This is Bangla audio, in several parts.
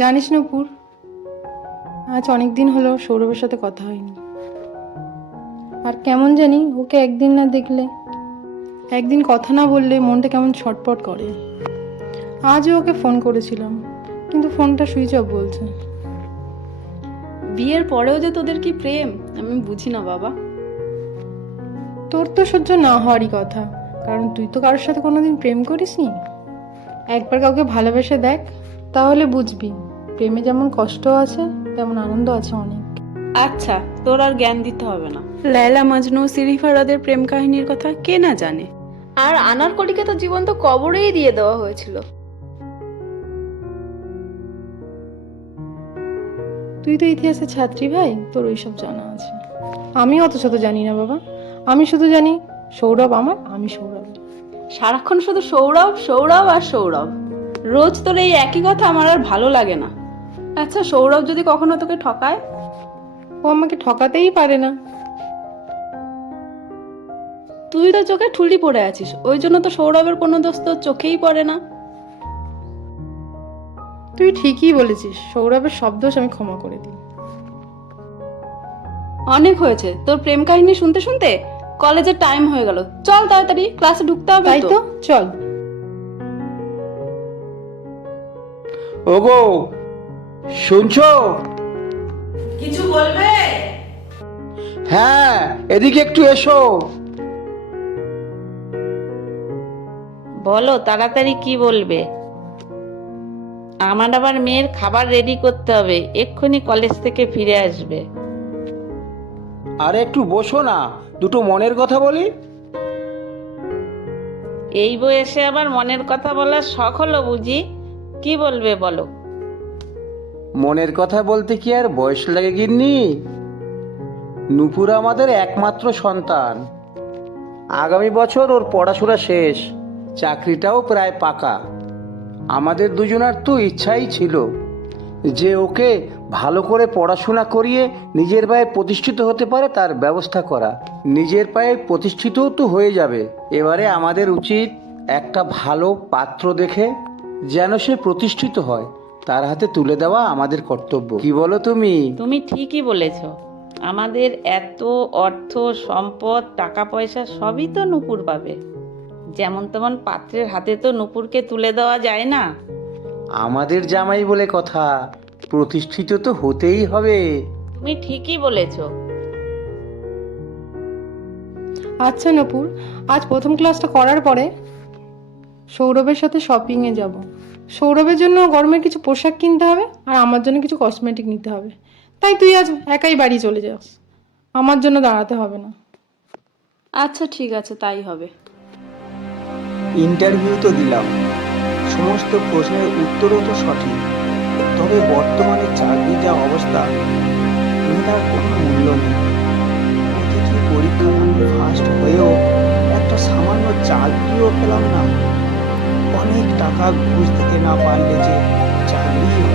জানিস নূপুর, আজ অনেক দিন হলো সৌরভের সাথে কথা হয়নি। আর কেমন জানি ওকে একদিন না দেখলে, একদিন কথা না বললে মনটা কেমন ছটপট করে। আজও ওকে ফোন করেছিলাম, কিন্তু ফোনটা সুইচ অফ বলছে। বিয়ের পরেও যে তোদের কি প্রেম আমি বুঝি না বাবা। তোর তো সহ্য না হওয়ারই কথা, কারণ তুই তো কারোর সাথে কোনোদিন প্রেম করিসনি। একবার কাউকে ভালোবেসে দেখ, তাহলে বুঝবি প্রেমে যেমন কষ্ট আছে তেমন আনন্দ আছে অনেক। আচ্ছা, তোর আর জ্ঞান দিতে হবে না। লায়লা মাজনু সিরিফারাদের প্রেম কাহিনীর কথা কে না জানে। আর আনারকলিকে তো জীবন্ত কবরেই দিয়ে দেওয়া হয়েছিল। তুই তো ইতিহাসের ছাত্রী ভাই, তোর ওইসব জানা আছে। আমি অত শত জানি না বাবা, আমি শুধু জানি সৌরভ আমার, আমি সৌরভ। সারাক্ষণ শুধু সৌরভ সৌরভ আর সৌরভ। রোজ তোর এই একই কথা আমার আর ভালো লাগে না। আচ্ছা, সৌরভ যদি কখনো তোকে ঠকায়? ও আমাকে ঠকাতেই পারে না। তুই তো চোখে ঠুলি পড়ে আছিস, ওই জন্য তো সৌরভের কোনো দোষ তোর চোখেই পড়ে না। তুই ঠিকই বলেছিস, সৌরভের সব দোষ আমি ক্ষমা করে দিই। অনেক হয়েছে তোর প্রেম কাহিনী শুনতে শুনতে, কলেজের টাইম হয়ে গেল। চল তাড়াতাড়ি, ক্লাসে ঢুকতে হবে। তাই তো, চল। ওগো, শুনছো? কিছু বলবে? হ্যাঁ, এদিকে একটু এসো। বলো তাড়াতাড়ি, কি বলবে? আমার আবার মেয়ের খাবার রেডি করতে হবে, এক্ষুনি কলেজ থেকে ফিরে আসবে। আরে একটু বসো না, দুটো মনের কথা বলি। এই বয়সে আবার মনের কথা বলার শখ হলো বুঝি? কি বলবে বলো। মনের কথা বলতে কি আর বয়স লাগে গিন্নি? নূপুর আমাদের একমাত্র সন্তান। আগামী বছর ওর পড়াশোনা শেষ, চাকরিটাও প্রায় পাকা। আমাদের দুজনার তো ইচ্ছাই ছিল যে ওকে ভালো করে পড়াশোনা করিয়ে নিজের পায়ে প্রতিষ্ঠিত হতে পারে তার ব্যবস্থা করা। নিজের পায়ে প্রতিষ্ঠিতও তো হয়ে যাবে। এবারে আমাদের উচিত একটা ভালো পাত্র দেখে যেন সে প্রতিষ্ঠিত হয় তার হাতে তুলে দেওয়া আমাদের কর্তব্য। কি বলো তুমি? তুমি ঠিকই বলেছ। আমাদের এত অর্থ সম্পদ টাকা পয়সা সবই তো নূপুর পাবে। যেমন তেমন পাত্রের হাতে তো নূপুরকে তুলে দেওয়া যায় না। আমাদের জামাই বলে কথা, প্রতিষ্ঠিত তো হতেই হবে। তুমি ঠিকই বলেছ। আচ্ছা নূপুর, আজ প্রথম ক্লাসটা করার পরে সৌরভের সাথে শপিংয়ে যাব। সৌরভের জন্য গরমের কিছু পোশাক কিনতে হবে, আর আমার জন্য কিছু কসমেটিক নিতে হবে। তাই তুই আজ একাই বাড়ি চলে যাস, আমার জন্য দাঁড়াতে হবে না। আচ্ছা ঠিক আছে, তাই হবে। ইন্টারভিউ তো দিলাম, সমস্ত প্রশ্নের উত্তরও তো সঠিক, তবে বর্তমানে চাকরির যা অবস্থা তার কোনো মূল্য নেই। প্রতিটি পরীক্ষা আমি ফার্স্ট হয়েও একটা সামান্য চাকরিও পেলাম না। অনেক টাকা ঘুষ দিতে না পারলে যে চাকরি হবে।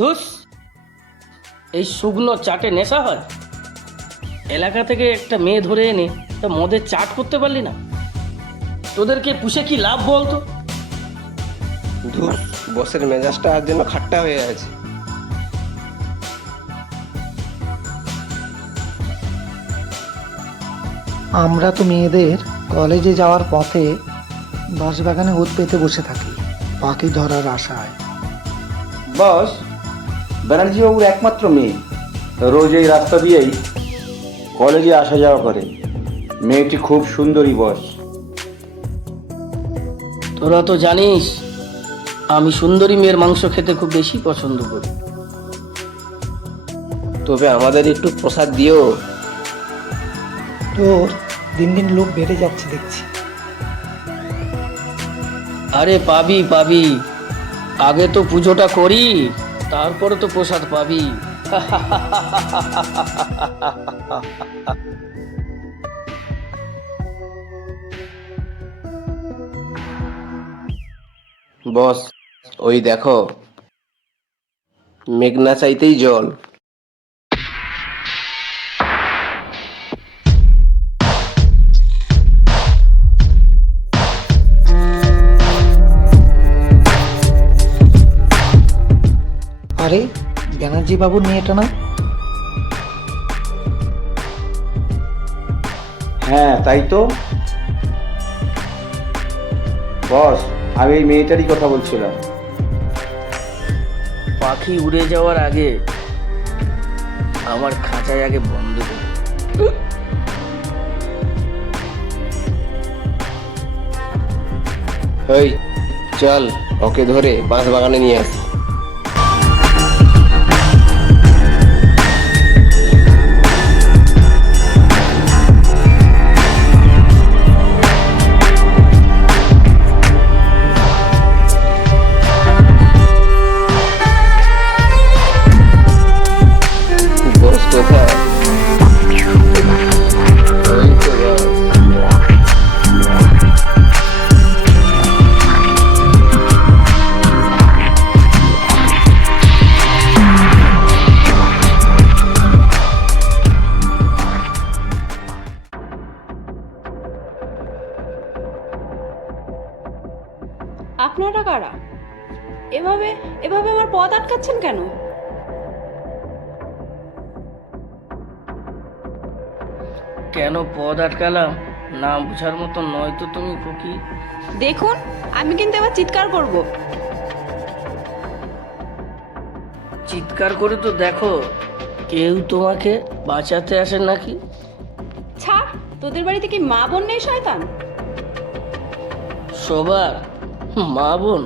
ধুস, এই শুকনো চাটে নেশা হয়? এলাকা থেকে একটা মেয়ে ধরে এনে তা মদের চাট করতে পারলি না? তোদেরকে পুষে কি লাভ বলতো? ধুর, বসের মেজাজটা আর যেন খাট্টা হয়ে আছে। আমরা তো মেয়েদের কলেজে যাওয়ার পথে বাঁশবাগানে ওত পেতে বসে থাকি পাখি ধরার আশায়। বস, ব্যানার্জি বাবুর একমাত্র মেয়ে, রোজ এই রাস্তা দিয়েই কলেজে আসা যাওয়া করে। মেয়েটি খুব সুন্দরী বস। তোরা তো জানিস আমি সুন্দরী মেয়ের মাংস খেতে খুব বেশি পছন্দ করি। তবে আমাদের একটু প্রসাদ দিও। তোর দিন দিন লোক বেড়ে যাচ্ছে দেখছি। আরে পাবি পাবি, আগে তো পুজোটা করি, তারপরে তো প্রসাদ পাবি। বস, ওই দেখো, মেঘনা চাইতেই জল। আরে ব্যানার্জি বাবুর মেয়েটা না? হ্যাঁ, তাই তো। বস, আমি এই মেয়েটারই কথা বলছিলাম। পাখি উড়ে যাওয়ার আগে আমার খাঁচায় আগে বন্ধ করে। ওই চল, ওকে ধরে বাঁশবাগানে নিয়ে আসি। বস কোথায়? ওই তো বস। আপনারা কারা? এভাবে এভাবে আমার পথ আটকাচ্ছেন কেন? কেন পদ আটকালাম না বুঝার মতো নয় তো তুমি খুকি। দেখুন, আমি কিন্তু এবার চিৎকার করব। চিৎকার করে তো দেখো কেউ তোমাকে বাঁচাতে আসে নাকি। ছাড়, তোদের বাড়িতে কি মা বোন নেই শয়তান? সবার মা বোন,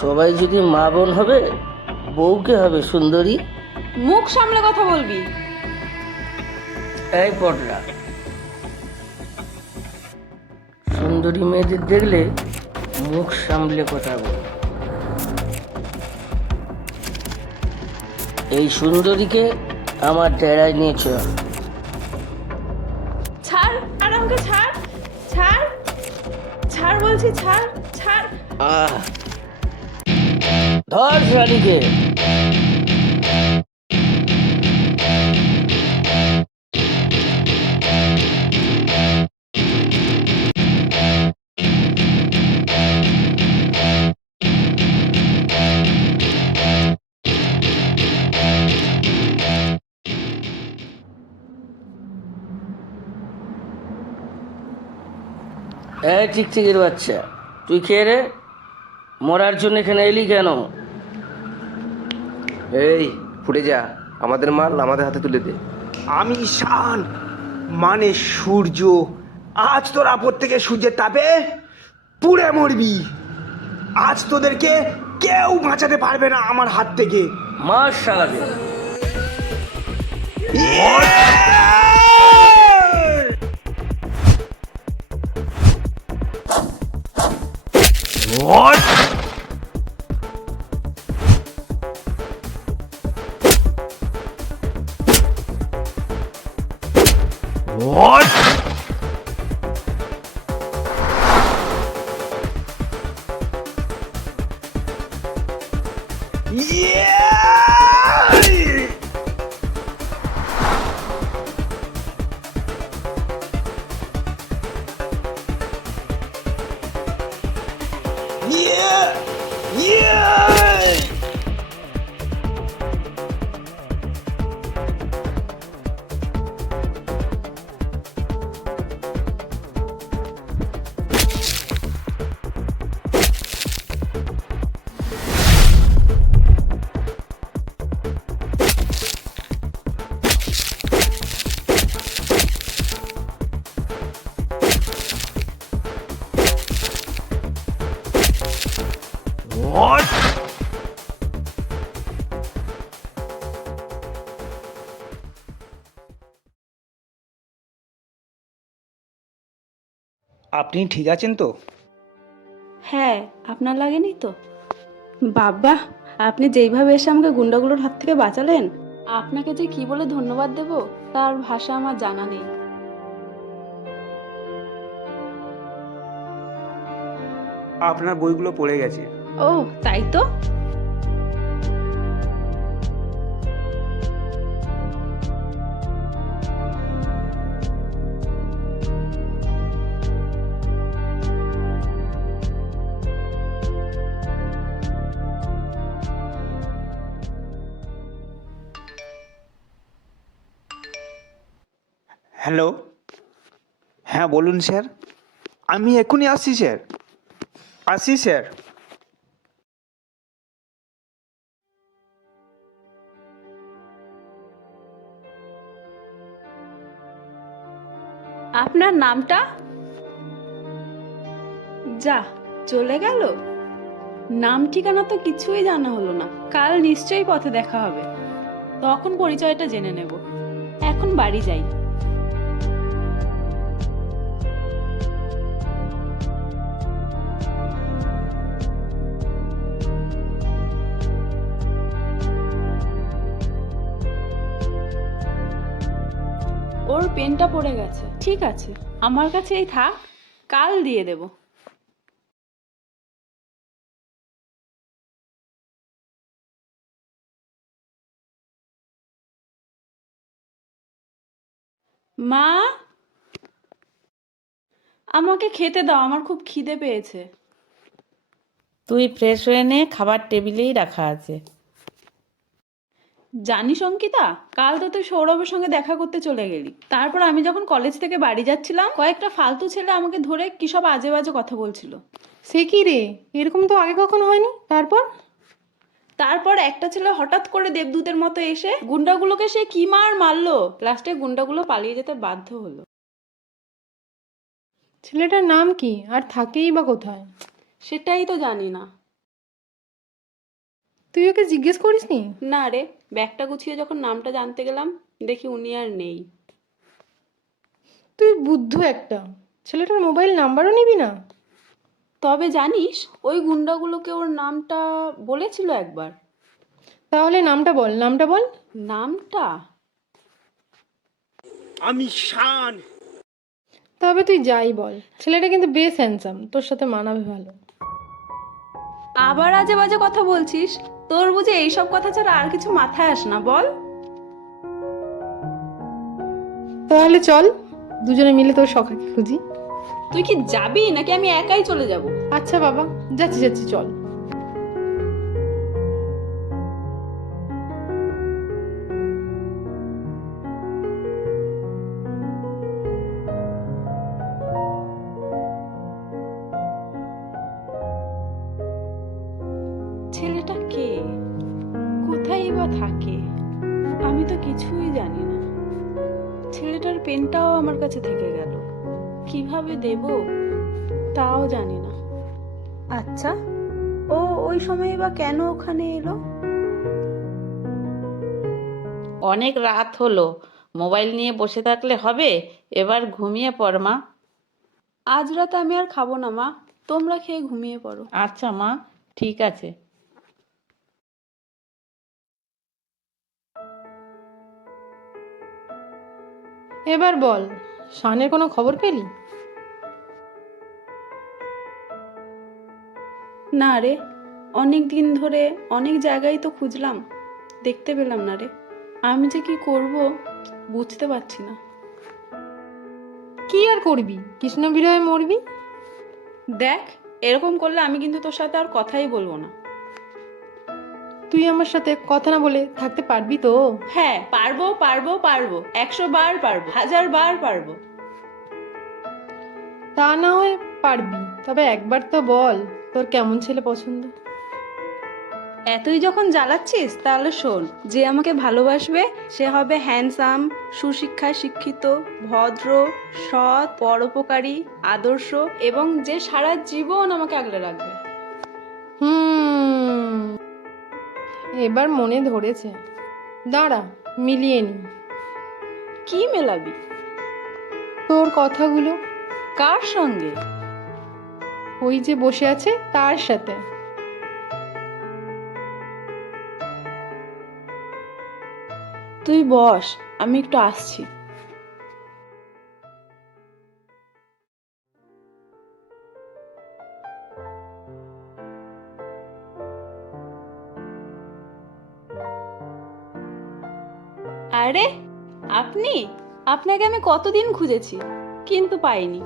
সবাই যদি মা বোন হবে বউকে হবে সুন্দরী। মুখ সামলে কথা বলবি। এই পটরা, সুন্দরী মেয়েদের দেখলে মুখ সামলে কথা বল। এই সুন্দরীকে আমার ডেরায় নিয়ে চল। ছাড়, আর আমাকে ছাড়, ছাড়, ছাড় বলছি, ছাড়, ছাড়। আহ, ধর শালিকে। এই টিকটিকির বাচ্চা, তুই কে রে? মরার জন্য এখানে এলি কেন? এই ফুটে যা, আমাদের মাল আমাদের হাতে তুলে দে। আমি শান, মানে সূর্য। আজ তোর আপদ থেকে সূর্যের তাপে পুড়ে মরবি। আজ তোদেরকে কেউ বাঁচাতে পারবে না আমার হাত থেকে। মার শালাকে। আপনি ঠিক আছেন তো? হ্যাঁ, আপনার লাগেনি তো? বাবা, আপনি যেইভাবে এসে আমাকে গুন্ডাগুলোর হাত থেকে বাঁচালেন, আপনাকে যে কি বলে ধন্যবাদ দেব তার ভাষা আমার জানা নেই। আপনার বইগুলো পড়ে গেছে। ও তাই তো। হ্যালো, হ্যাঁ বলুন স্যার। আমি এক্ষুনি আসছি স্যার। আসছি স্যার। আপনার নামটা? যা, চলে গেল। নাম ঠিকানা তো কিছুই জানা হলো না। কাল নিশ্চয়ই পথে দেখা হবে, তখন পরিচয়টা জেনে নেব। এখন বাড়ি যাই। ওর পেনটা পড়ে গেছে। ঠিক আছে, আমার কাছেই থাক, কাল দিয়ে দেব। মা, আমাকে খেতে দাও, আমার খুব খিদে পেয়েছে। তুই ফ্রেশ হয়ে নে, খাবার টেবিলেই রাখা আছে। জানিস অঙ্কিতা, কাল তো তুই সৌরভের সঙ্গে দেখা করতে চলে গেলি। তারপর আমি যখন কলেজ থেকে বাড়ি যাচ্ছিলাম, কয়েকটা ফালতু ছেলে আমাকে ধরে কি সব আজে বাজে কথা বলছিল। সে কি রে, এরকম তো আগে কখনো হয়নি। তারপর একটা ছেলে হঠাৎ করে দেবদূতের মতো এসে গুন্ডাগুলোকে সে কি মারলো। লাস্টে গুন্ডাগুলো পালিয়ে যেতে বাধ্য হলো। ছেলেটার নাম কি আর থাকেই বা কোথায়? সেটাই তো জানি না। তুই ওকে জিজ্ঞেস করিসনি? না রে, ব্যাগটা গুছিয়ে যখন নামটা জানতে গেলাম, দেখি উনি আর নেই। তুই বুদ্ধু একটা, ছেলেটার মোবাইল নাম্বারও নিবি না? তবে জানিস, ওই গুন্ডাগুলোকে ওর নামটা বলেছিল একবার। তাহলে নামটা বল, নামটা বল। নামটা? তবে তুই যাই বল, ছেলেটা কিন্তু বেশ হ্যান্ডসাম, তোর সাথে মানাবে ভালো। আবার আজে বাজে কথা বলছিস? তোর বুঝে এইসব কথা ছাড়া আর কিছু মাথায় আসে না, বল। তাহলে চল, দুজনে মিলে তোর সখাকে খুঁজি। তুই কি যাবি নাকি আমি একাই চলে যাব? আচ্ছা বাবা, যাচ্ছি যাচ্ছি, চল। ছেলেটা কে, কোথায় বা থাকে, আমি তো কিছুই জানি না। ছেলেটার পেনটাও আমার কাছে থেকে গেল, কিভাবে দেব তাও জানি না। আচ্ছা, ও ওই সময় বা কেন ওখানে এলো? অনেক রাত হলো, মোবাইল নিয়ে বসে থাকলে হবে? এবার ঘুমিয়ে পড় মা। আজ রাতে আমি আর খাবো না মা, তোমরা খেয়ে ঘুমিয়ে পড়ো। আচ্ছা মা, ঠিক আছে। এবার বল, শানের কোনো খবর পেলি? না রে, অনেক দিন ধরে অনেক জায়গায় তো খুঁজলাম, দেখতে পেলাম না রে। আমি যে কি করব বুঝতে পারছি না। কি আর করবি, কৃষ্ণ বিরহে মরবি। দেখ, এরকম করলে আমি কিন্তু তোর সাথে আর কথাই বলবো না। তুই আমার সাথে কথা না বলে থাকতে পারবি তো? হ্যাঁ, পারবো পারবো পারবো, 100 বার পারবো, 1000 বার পারবো। তা না হয় পারবি, তবে একবার তো বল তোর কেমন ছেলে পছন্দ। এতই যখন জ্বালাচ্ছিস তাহলে শোন, যে আমাকে ভালোবাসবে সে হবে হ্যান্ডসাম, সুশিক্ষায় শিক্ষিত, ভদ্র, সৎ, পরোপকারী, আদর্শ এবং যে সারা জীবন আমাকে আগলে রাখবে। এবার মনে ধরেছে, দাঁড়া মিলিয়ে নি। কি মেলাবি? তোর কথাগুলো, কার সঙ্গে? ওই যে বসে আছে তার সাথে। তুই বস, আমি একটু আসছি। আরে আপনি, আপনাকে আমি কতদিন খুঁজেছি কিন্তু পাইনি।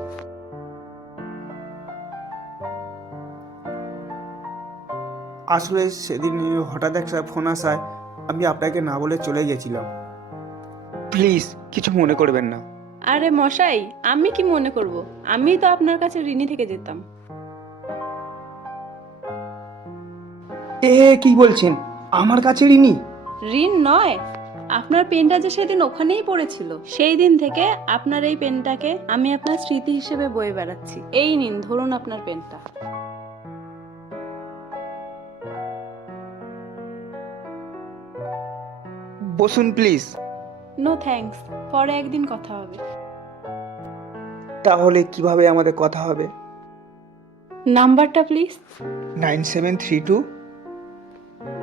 আসলে সেদিন হঠাৎ একটা ফোন আসায় আমি আপনাকে না বলে চলে গেছিলাম। প্লিজ কিছু মনে করবেন না। আরে মশাই, আমি কি মনে করব? আমি তো আপনার কাছে ঋণী থেকে যেতাম। কি বলছেন? আমার কাছে ঋণী? ঋণ নয়, আপনার পেনটা যে সেদিন ওখানেই পড়েছিল, সেই দিন থেকে আপনার এই পেনটাকে আমি আপনার স্মৃতি হিসেবে বয়ে বেড়াচ্ছি। এই নিন, ধরুন আপনার পেনটা। বসুন প্লিজ। নো থ্যাঙ্কস, পরে একদিন কথা হবে। তাহলে কিভাবে আমাদের কথা হবে? নাম্বারটা প্লিজ। 9732।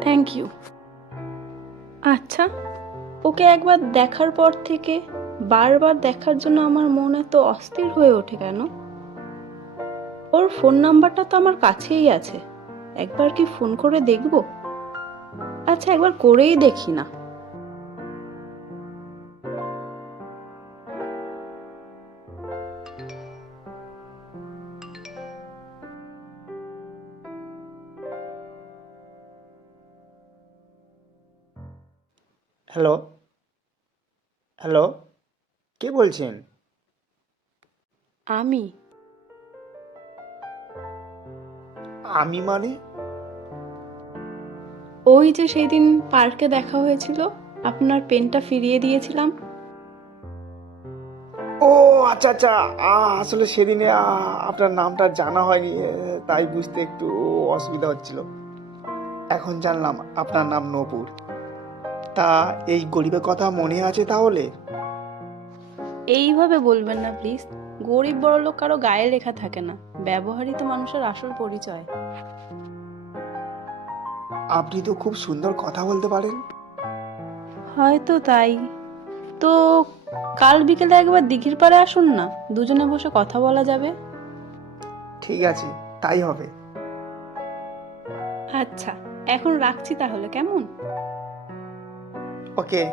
Thank you. আচ্ছা, ওকে একবার দেখার পর থেকে বারবার দেখার জন্য আমার মন এত অস্থির হয়ে ওঠে কেন? ওর ফোন নাম্বারটা তো আমার কাছেই আছে, একবার কি ফোন করে দেখব? আচ্ছা, একবার করেই দেখি না। হ্যালো হ্যালো, কে বলছেন? আমি আমি মানে? ওই যে সেই দিন পার্কে দেখা হয়েছিল, আপনার পেনটা ফিরিয়ে দিয়েছিলাম। ও আচ্ছা আচ্ছা, আসলে সেদিনে আপনার নামটা জানা হয়নি, তাই বুঝতে একটু অসুবিধা হচ্ছিল। এখন জানলাম আপনার নাম নূপুর। তা এই গরিবের কথা মনে আছে তাহলে? এইভাবে বলবেন না প্লিজ। গরিব বড়লোক কারো গায়ে লেখা থাকে না, ব্যবহারই তো মানুষের আসল পরিচয়। আপনি তো খুব সুন্দর কথা বলতে পারেন। হয়তো তাই। তো কাল বিকেলে একবার দিঘির পাড়ে আসুন না, দুজনে বসে কথা বলা যাবে। ঠিক আছে, তাই হবে। আচ্ছা, এখন রাখছি তাহলে, কেমন? ওকে।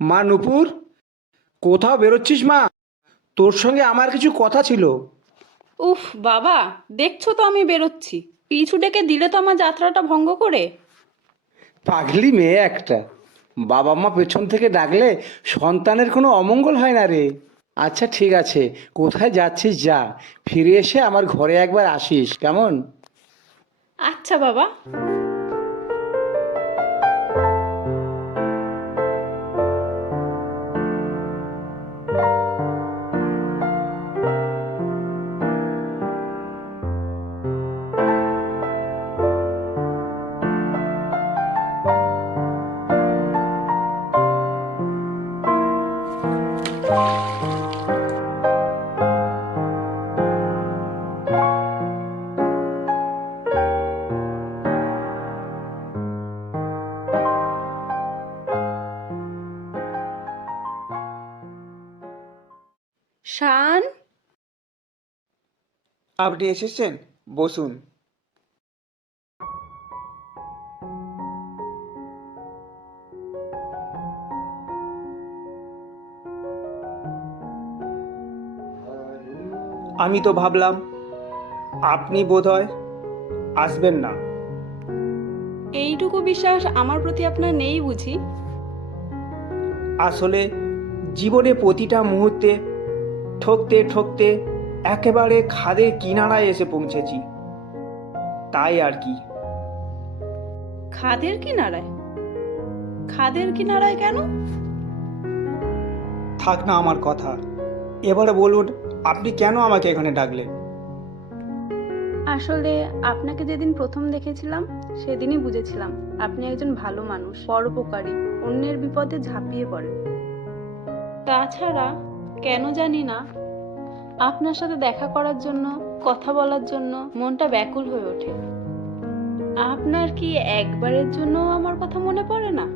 মা নূপুর, কোথাও বেরোচ্ছিস মা? তোর সঙ্গে আমার কিছু কথা ছিল। উফ বাবা, দেখছো তো আমি বেরোচ্ছি, পিছু ডেকে দিলে তো আমার যাত্রাটা ভঙ্গ করে। পাগলি মেয়ে একটা, বাবা মা পেছন থেকে ডাকলে সন্তানের কোনো অমঙ্গল হয় না রে। আচ্ছা ঠিক আছে, কোথায় যাচ্ছিস যা, ফিরে এসে আমার ঘরে একবার আসিস, কেমন? আচ্ছা বাবা। শান, আপনি এসেছেন, বসুন। আমি তো ভাবলাম আপনি বোধহয় আসবেন না। এইটুকু বিশ্বাস আমার প্রতি আপনার নেই বুঝি? আসলে জীবনে প্রতিটা মুহূর্তে ঠকতে ঠকতে একেবারে খাদের কিনারায় এসে পৌঁছেছি, তাই আর কি। খাদের কিনারায়? খাদের কিনারায় কেন? থাক না আমার কথা, এবারে বলুন আপনি কেন আমাকে এখানে ডাকলেন? আসলে আপনাকে যেদিন প্রথম দেখেছিলাম সেদিনই বুঝেছিলাম আপনি একজন ভালো মানুষ, পরোপকারী, অন্যের বিপদে ঝাঁপিয়ে পড়েন। তাছাড়া কেন জানি না আপনার সাথে দেখা করার জন্য, কথা বলার জন্য মনটা ব্যাকুল হয়ে ওঠে। আপনার কি একবারের জন্য আমার কথা মনে পড়ে না?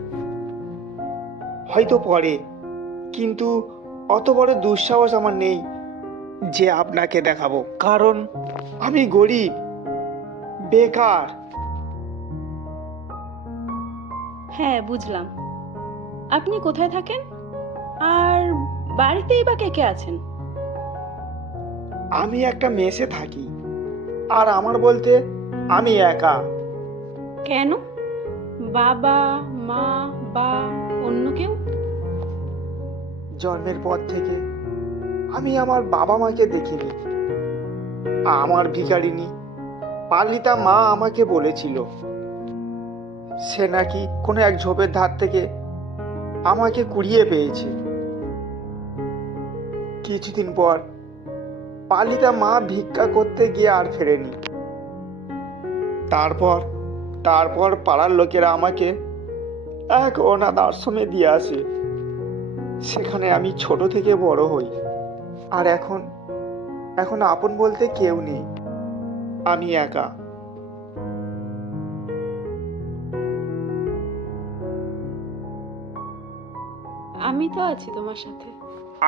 হয়তো পড়ে, কিন্তু অত বড় দুঃসাহস আমার নেই যে আপনাকে দেখাবো, কারণ আমি গরিব, বেকার। হ্যাঁ, বুঝলাম। আপনি কোথায় থাকেন? আর বাড়িতেই বা কে কে আছেন? আমি একটা মেসে থাকি, আর আমার বলতে আমি একা। কেন? বাবা, মা বা অন্য কেউ? জন্মের পর থেকে আমি আমার বাবা মাকে দেখিনি। আমার ভিখারিনী পালিতা মা আমাকে বলেছিল সে নাকি কোনো এক ঝোপের ধার থেকে আমাকে কুড়িয়ে পেয়েছে। কিছুদিন পর পালিতা মা ভিক্ষা করতে গিয়ে আর ফেরেনি। তারপর পাড়ার লোকেরা আমাকে এক অনাথ আশ্রমে দিয়ে আসে। সেখানে আমি ছোট থেকে বড় হই। আর এখন আপন বলতে কেউ নেই, আমি একা। আমি তো আছি তোমার সাথে।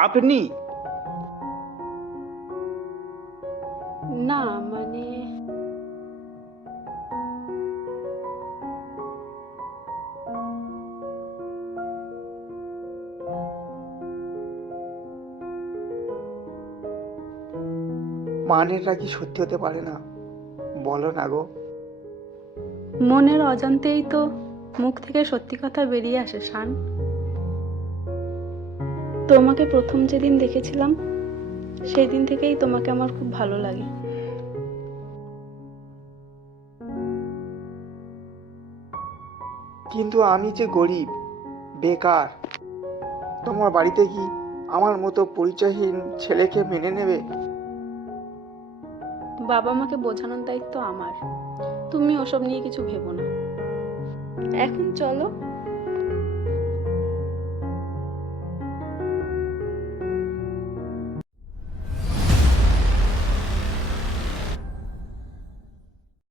আপনি? না, মানে মানেরটা কি সত্যি হতে পারে না? বলো না গো। মনের অজান্তেই তো মুখ থেকে সত্যি কথা বেরিয়ে আসে, শান। তোমাকে প্রথম যেদিন দেখেছিলাম সেই দিন থেকেই তোমাকে আমার খুব ভালো লাগে। কিন্তু আমি যে গরিব, বেকার। তোমার বাড়িতে কি আমার মতো পরিচয়হীন ছেলেকে মেনে নেবে? বাবা মাকে বোঝানোর দায়িত্ব আমার। তুমি ওসব নিয়ে কিছু ভেবো না। এখন চলো,